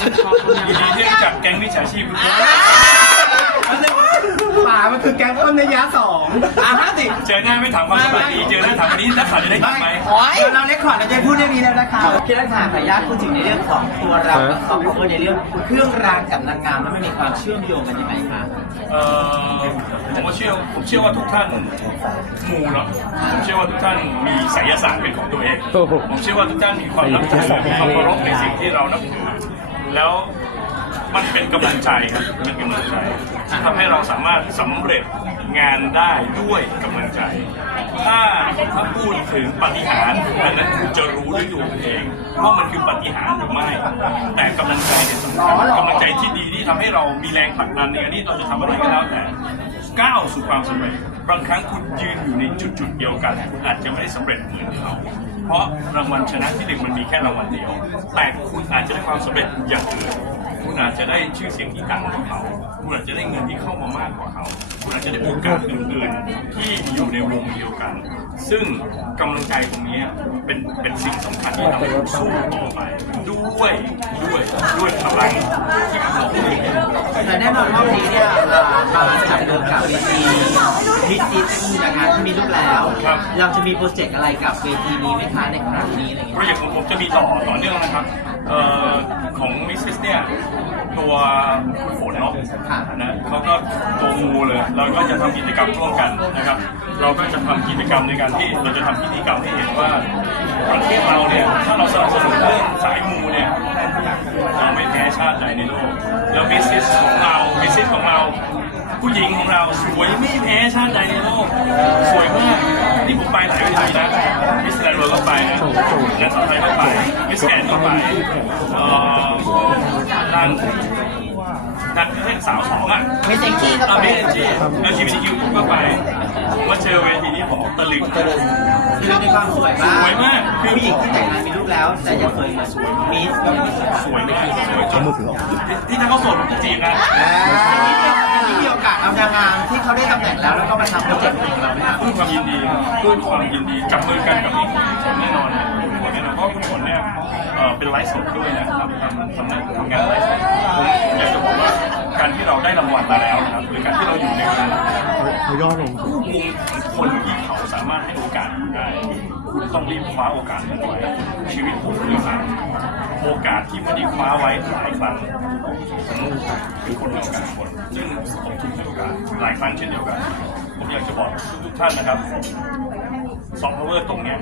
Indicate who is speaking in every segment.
Speaker 1: ช่องยินดีที่รู้จับแก๊งวิชาชีพ
Speaker 2: คือแก๊งต้มในยะสองอ่ะสิ
Speaker 1: เจอหน้าไม่ถามความสบายดีเจอหน้าถามวันนี้นักข่าวจะได้ยินไหม
Speaker 3: เราเล็กขอดเราจะพูดเรื่องนี้แล้วนะคะคือนักข่าวขออนุญาพูดถึงในเรื่องของตัวเราขอพูดในเรื่องเครื่องรางกับนางงามแล้วไม่มีความเชื่อมโยงกันยังไงคะ
Speaker 1: ผมเชื่อ ผมเชื่อว่าทุกท่านมูเนาะผมเชื่อว่าทุกท่านมีศิยปศาสตร์เป็นของตัวเอง ผมเชื่อว่าทุกท่านมีความรับผิดชอบในสิ่งที่เรานับถือแล้วมันเป็นกำลังใจครับ มันเป็นกำลังใจทำให้เราสามารถสำเร็จงานได้ด้วยกำลังใจ ถ้าถ้าพูดถึงปฏิหารอันนั้นคุณจะรู้ด้วยตัวเองว่ามันคือปฏิหารหรือไม่แต่กำลังใจเนี่ยสำคัญกำลังใจที่ดีที่ทำให้เรามีแรงผลักดันในอันนี้เราจะทำอะไรก็แล้วแต่ก้าวสู่ความสำเร็จ บางครั้งคุณยืนอยู่ในจุดจุดเดียวกันคุณอาจจะไม่ได้สำเร็จเหมือนเขาเพราะรางวัลชนะที่หนึ่งมันมีแค่รางวัลเดียว แต่คุณอาจจะได้ความสำเร็จอย่างอื่นคุณอาจจะได้ชื่อเสียงที่ดังกว่าเขาคุณอาจจะได้เงินที่เข้ามามากกว่าเขาคุณจะในวงการอื่นๆที่อยู่ในวงเดียวกัน ซึ่งกำลังใจตรงนี้เป็นเป็นสิ่งสำคัญที่เราห้สู้ต่อไป ด้วยด้วยด้วยพลังที่เราได
Speaker 3: ้แต่แน่นอนรอบนี้เนี่ยมาจับเดิมกับเวทีพิซซี่นะคะที่มีรูปแล้วเราจะมีโปรเจกต์อะไรกับเวทีนี้ไหมคะในครั้งนี้อะไรอย่
Speaker 1: เงี้ยโปรเจกต์ของผมจะมีต่อต่อเนื่องนะครับของมิสซิสเนี่ยตัวฝนเนาะนะเขาก็ตัวงูเลยเราก็จะทํากิจกรรมร่วมกันนะครับ เราก็จะทํากิจกรรมในการที่เราจะทําพิธีกรรมให้เห็นว่าประเทศเราเนี่ยถ้าเราสนับสนุนเรื่องสายมูเนี่ยเราไม่แพ้ชาติใดในโลกแล้วบิสซิสของเราบิสซิสของเรา ผู้หญิงของเราสวยไม่แพ้ชาติใดในโลก สวยมากที่ผมไปหลายที่นะมิสแกนด์เราก็ไปนะและสัปดาห์ก็ไปมิสแกรนด์ก็ไปเทางนักเพศสาวสองอ่ะเพศเีกก็ไปเพศเอกแล้วชี่ิตจริงก็ไปผมวาเจอเวทีนี้ของตะลึง
Speaker 3: ตะลึงคือในความสวยสวยมากคือผู้หญิงที่แต่งงานมีลูกแล้ว แต่ยังเคยมาสวยมี
Speaker 1: สสวยมา
Speaker 2: กสวยจนมือถือ
Speaker 1: ที่นั่งเขาสดก็จริงนะอ
Speaker 3: เาทำงานที่เขาได้ตำแหน่งแล้วแล้วก็มาทำโปรเจกต์ของเรา
Speaker 1: ด้วยความยินดีด้วความยินดี จับมือกันกับคีณผแน่นอนนะคุเนี่ยเพราะคุณผลเนี่ยเป็นไลฟ์สดด้วยนะครับทำทำงานไลฟ์สการที่เราได้รางวัลมาแล้วนะครับหรือการที่เราอยู่ในงา้นเขย่อลงู่มุงคนที่เขาสามารถให้โอกาสได้คุณต้องรีบคว้าโอกาสไว้ชีวิตคุณมีื่องโอกาสที่ไม่ได้คว้าไว้หลายครั้งหรือคนหลายคนซึ่งผมคิดเช่กันหลายครั้งเช่นเดียวกันผมอยากจะบอกทุกท่านนะครับซอฟต์แวร์ตรงเนี้ย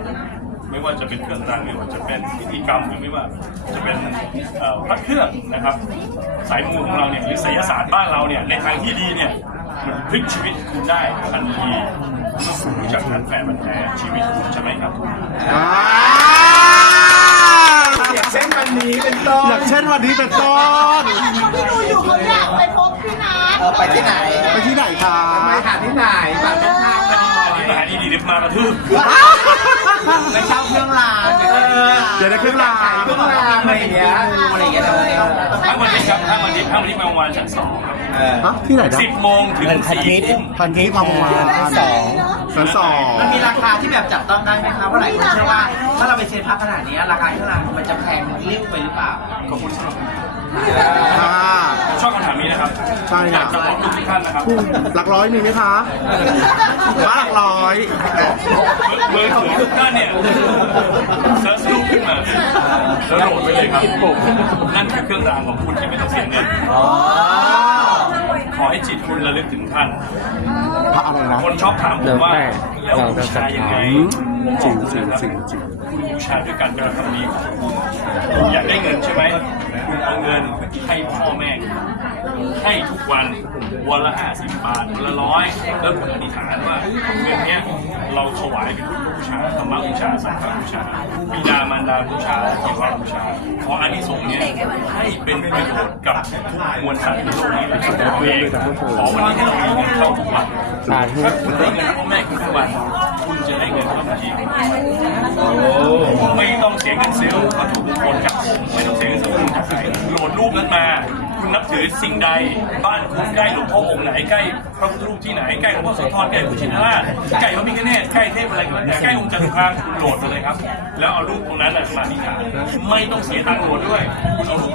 Speaker 1: ไม่ว่าจะเป็นเครื่องรางไม่ว่า จะเป็นพิธีกรรมหรือไม่ว่าจะเป็นพระเครื่องนะครับ สายมูของเราเนี่ยหรือศิลศาสตร์บ้านเราเนี่ยในทางที่ดีเนี่ยมันพลิกชีวิตคุณได้ทันทีถ้าคุณรู้จักการแฝงมันแท้ชีวิตคุณใช่ไหมครับ
Speaker 2: อยากเช่นวันนี้เป็นต้นคนที่
Speaker 4: ดูอยู่เขาอยากไปพบที่ไหน
Speaker 3: ไปที่ไหน
Speaker 2: ไปที่ไหนคะ
Speaker 3: ไปที่ไหนบ้
Speaker 1: นไปหาดีดีดิมากระทืบ
Speaker 3: ไปเช่าเครื่องราง
Speaker 2: เดี๋ยวได้เครื่องรางไ่เน
Speaker 3: ร้ยอะไรอย่างเงี้ย
Speaker 1: ทั้งวันนี้ครับทั้งวันนี้ทั้งวันนี้มาวันชั้นสองครับที่ไหนจ๊ะสิบโมงถึงสี่ทุ่ม
Speaker 2: ทันทีกลางวันชั้นสองชั้นสอง
Speaker 3: มันมีราคาที่แบบจับต้องได้ไหมครับว่าไหนคุเชื่อว่า ถ้าเราไปเชนพักขนาดนี้ราคาเครื่าไหา่มันจะแพงรืิ้วไปหรือเปล่า
Speaker 1: ขอบคุณครับับใช่ครับคู่
Speaker 2: หลักร้อยมีไหมคะมากร้อย
Speaker 1: เบอร์ของทุกท่านเนี่ยจะสูงขึ้นมาแล้วโดดไปเลยครับนั่นคือเครื่องรางของคุณที่ไม่ต้องเสียเงินขอให้จิตคุณระลึกถึงท่านพระอะไรนะคนชอบถามผมว่า แล้วะูชายังไง
Speaker 2: จริงจริงจริงจิง
Speaker 1: คุณบูชาด้วยการกระทำนี้ออยากได้เงินใช่ไหมคุณเอาเงินให้พ่อแม่ให้ทุกวันวันละห้าสิบาทวันละร้อยแล้วคุณอธิษฐานว่าเงินนี้เราถวายเป็นพุทธบูชาธรรมบูชาสังฆบูชาบิดามารดาบูชาเทวบูชาขออันนี้ส่งนี้ให้เป็นประโยชน์กับทุกมวลสารในโลกนี้เลยขอวันนี้ให้เรามีเงินเขาทุกวันถ้าคุณได้เงินพ่อแม่คุณทุกวันคุณจะได้เงินทุกทีไม่ต้องเสียเงินเซลล์ก็ถูกคนจับไม่ต้องเสียเงินสักคนจับใครโหลดรูปนั้นมานับถือสิ่งใดบ้านคุณใกล้หลวงพ่อองค์ไหนใกล้พระพุทธรูปที่ไหนใกล้หลวงพ่อสุนรใกล้ผุชินราใกล้พระมิกเนศใกล้เทพอะไรอย่างเงี้ยใกล้องค์จักรพรรดิโหลดเลยครับ แล้วเอารูปตรงนั้นมาดีกว่าไม่ต้องเสียตังค์โหลดด้วยคุณเอารูป